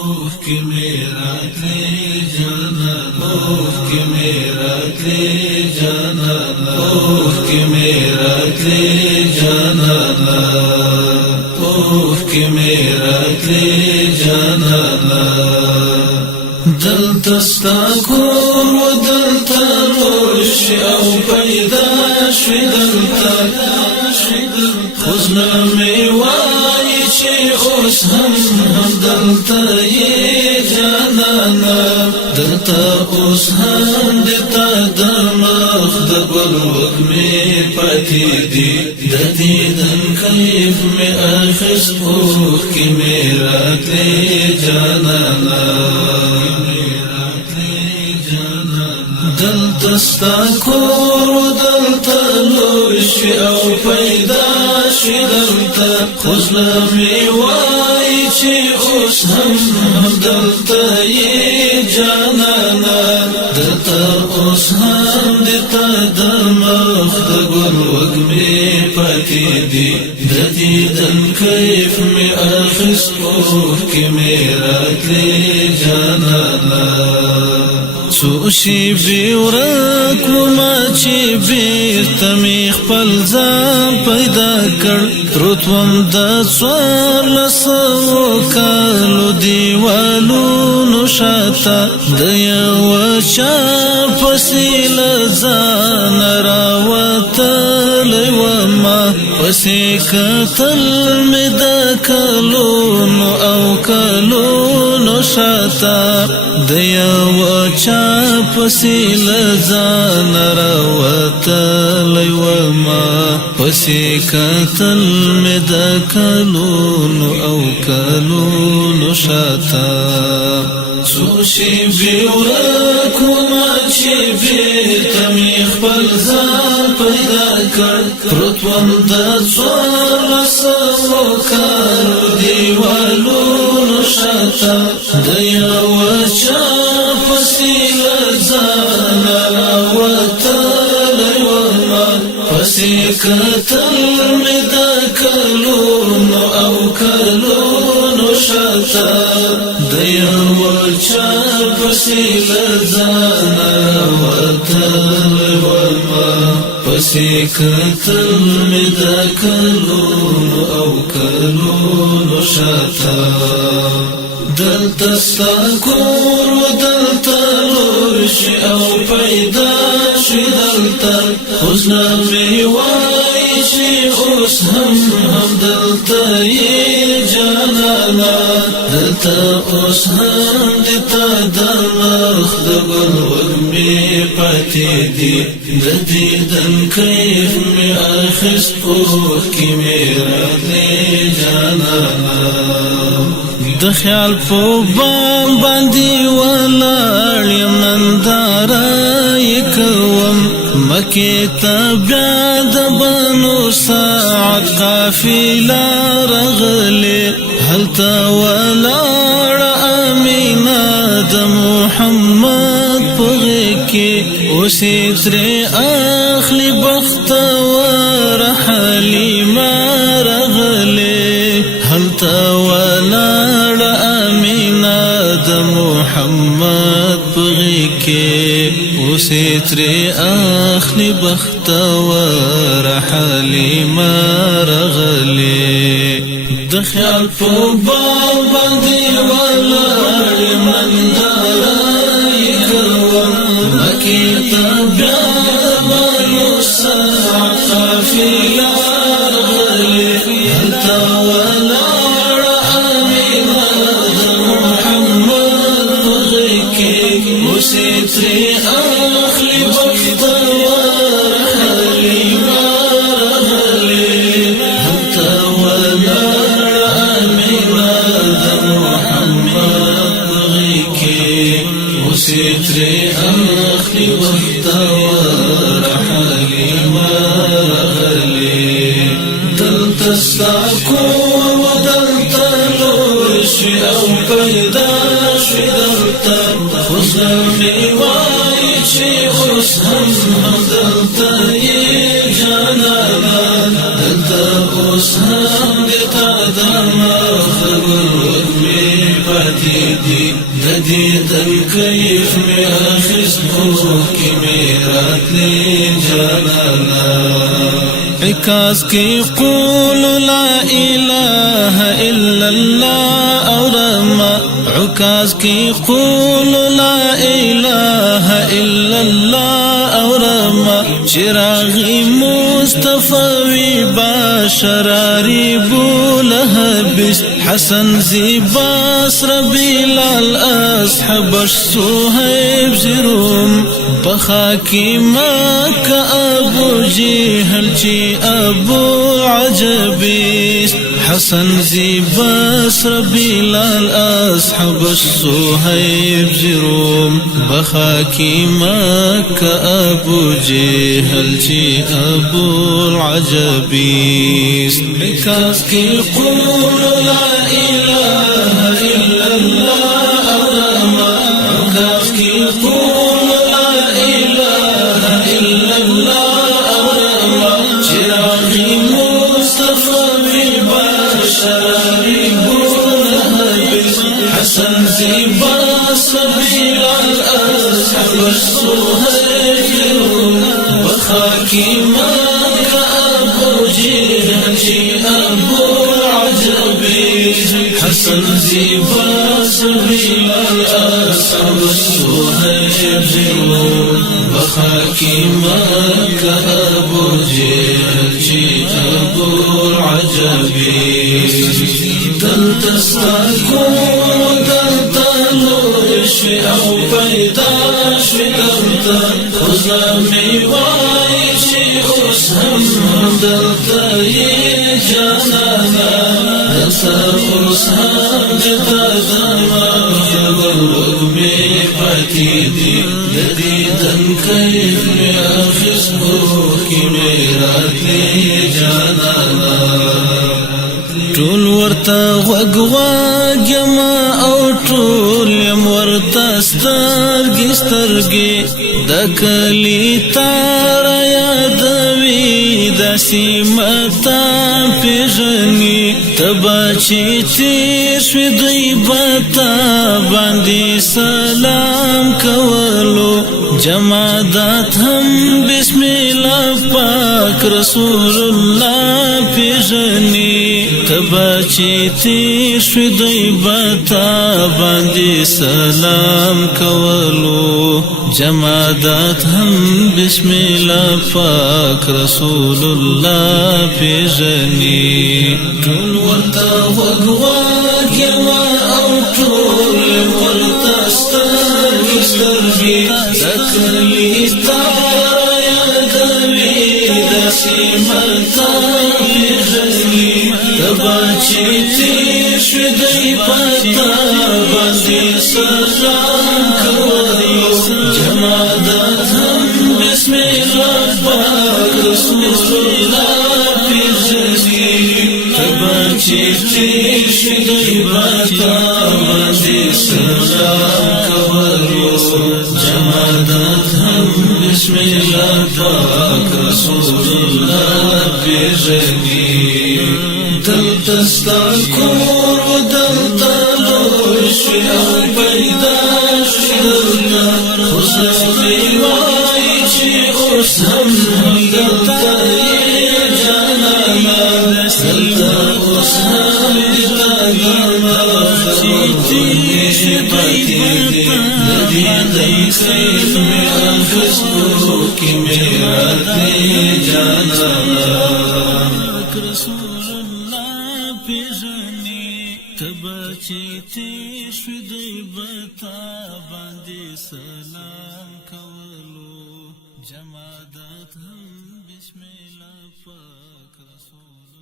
اوه کی میرا تلی جانانا اوه کی میرا تلی جانانا اوه کی میرا تلی جانانا اوه کی میرا تلی جانانا دلتا ستا کور و دلتا روش او پیدا شوی دلتا خزنا می وای چی اوس هم دلتا یی جانانا دلتا اوس هم دتا دمخ دگل وگمی پاتی دی ددیدن کیف می اخست اوه کی میرا تلی جانانا دلتا ستا کور و دلتا لوش او پیدا شوی دلتا خزنا می وای چی اوس هم دلتا یی جانانا دلتا اوس هم دتا دمخ دگل وگمی پاتی دی ددیدن کیف می اخست اوه کی میرا تلی جانانا سوشی بیورک وما چی بیرته می خپل ځان پیدا کړ روتوم د څوار لسو کالو دیوالونو شاته د یو چا پسې له ځان راوتلی ومه پسې کتل مې د کلونو او کلونو شاته د یو چا پسې له ځان راوتلی ومه پسې کتل مې د کلونو او کلونو شاته څو شېبې ورک ومه چې بېرته مې خپل ځان پیدا کړ پروت وم د څوارلسو کالو دیوالونو شاته د یوه چا پسې له ځانه راوتلی ومه پسې کتل مې د کلونو او کلونو شاته د یوه چا پسې له ځانه راوتلی ومه پسې کتل مې د کلونو او کلونو شاته دلتا ستا کور و دلتا لوش او پیدا شوی دلتا خزنا می وای چی اوس هم دلتا یی جانانا دلتا اوس هم دتا دمخ دگل وگمی پاتی دی ددیدن کیف می اخست اوه کی میرا تلی جانانا د خیال په بام باندې ولاړ یم ننداره یې کوم مکې ته بیا د بنو سعد قافله راغلې هلته ولاړه امینه د محمد په غېږ کې اوس یې ترې اخلي بختوره حلیمه راغلې هلته ولاړه امینه د محمد په غېږ کې اوس یې ترې اخلي بختوره حلیمه راغلې د خیال په بام باندې ولاړ یم ننداره یې کوم مکې ته بیا د بنو سعد قافله راغلې هلته ولاړه امینه د محمد په غېږ کې اوس یې ترې اخلي بختوره حلیمه راغلې هلته ولاړه امینه د محمد په غېږ کې اوس یې ترې اخلي بختوره حلیمه راغلې دلته ستا کور و دلته لوش او پیدا شوی دلته خزنا می وای چې اوس هم دلته یې جانانا دلته اوس هم دتا دمخ دګل وږمې پاتی دی ددیدن کیف میں اخذبو کی میرات لی جانانا عکاس کی قول لا الہ الا اللہ اورما عکاس کی قول لا الہ الا اللہ اورما چراغی مصطفی باشراری بولہبس حسن زیباس ربیلال اصحبش صہیب زروم بخاکی مکہ ابو جہل چی ابو عجبیس حسن زیباس ربیلال اصحبش صہیب زروم بخاکی مکہ ابو جہل چی ابو عجبیس عکاس کی قول لا الہ الا اللہ اورما عکاس کی قول لا الہ الا اللہ اورما چراغی مصطفی باشراری بولہبس حسن زیباس ربیلال اصحبش صہیب زروم بخاکی مکہ ابو جہل چی ابو عجبیس حسن زیباس ربیلال اصحبش صہیب زروم بخاکی مکہ ابو جہل چی ابو عجبیس دلتا ستاکون دلتا لوشوی او پیداش دلتا خزامی وائی چی اس ہم دلتا یہ جانانا دلتا اس ہم جتا داما میں پاتی دی ددیدن کیف میں اخذبو کی میرات لی جانانا ټول ورته غوږ واږم او ټول یم ورته سترګې سترګې د کلي تا رایادوي داسې متا پېژني ته به چې تېر شوې دوی به تا باندې سلام کولو جمادات هم بسم الله پاک رسول الله پېژني تبا چې تیر شوی دوی به تا باندې سلام کولو جمادات هم بسم الله پاک رسول الله پېژني ټول ورته غوږ واږم او ټول ورته سترګې سترګې د کلي تا رایادوي داسې متا پېژني تبا چې تیر شوی دوی به تا باندې سلام کولو جمادات هم بسم الله پاک رسول الله پېژني تبا چې تیر شوی دوی به تا باندې سلام کولو جمادات هم بسم الله پاک رسول الله پېژني دلتا ستا کور و دلتا لوشوی او پیداش دلتا خزامی وائی چی اوس هم دلتا یہ جانانا دلتا اوس هم دلتا گانا چی تیش پاتی دی ددیدن کیف میں اخذبو کی میرات لی جانانا تبا چې تیر شوی دوی به تا باندې سلام کولو جمادات هم بسم الله پاک رسول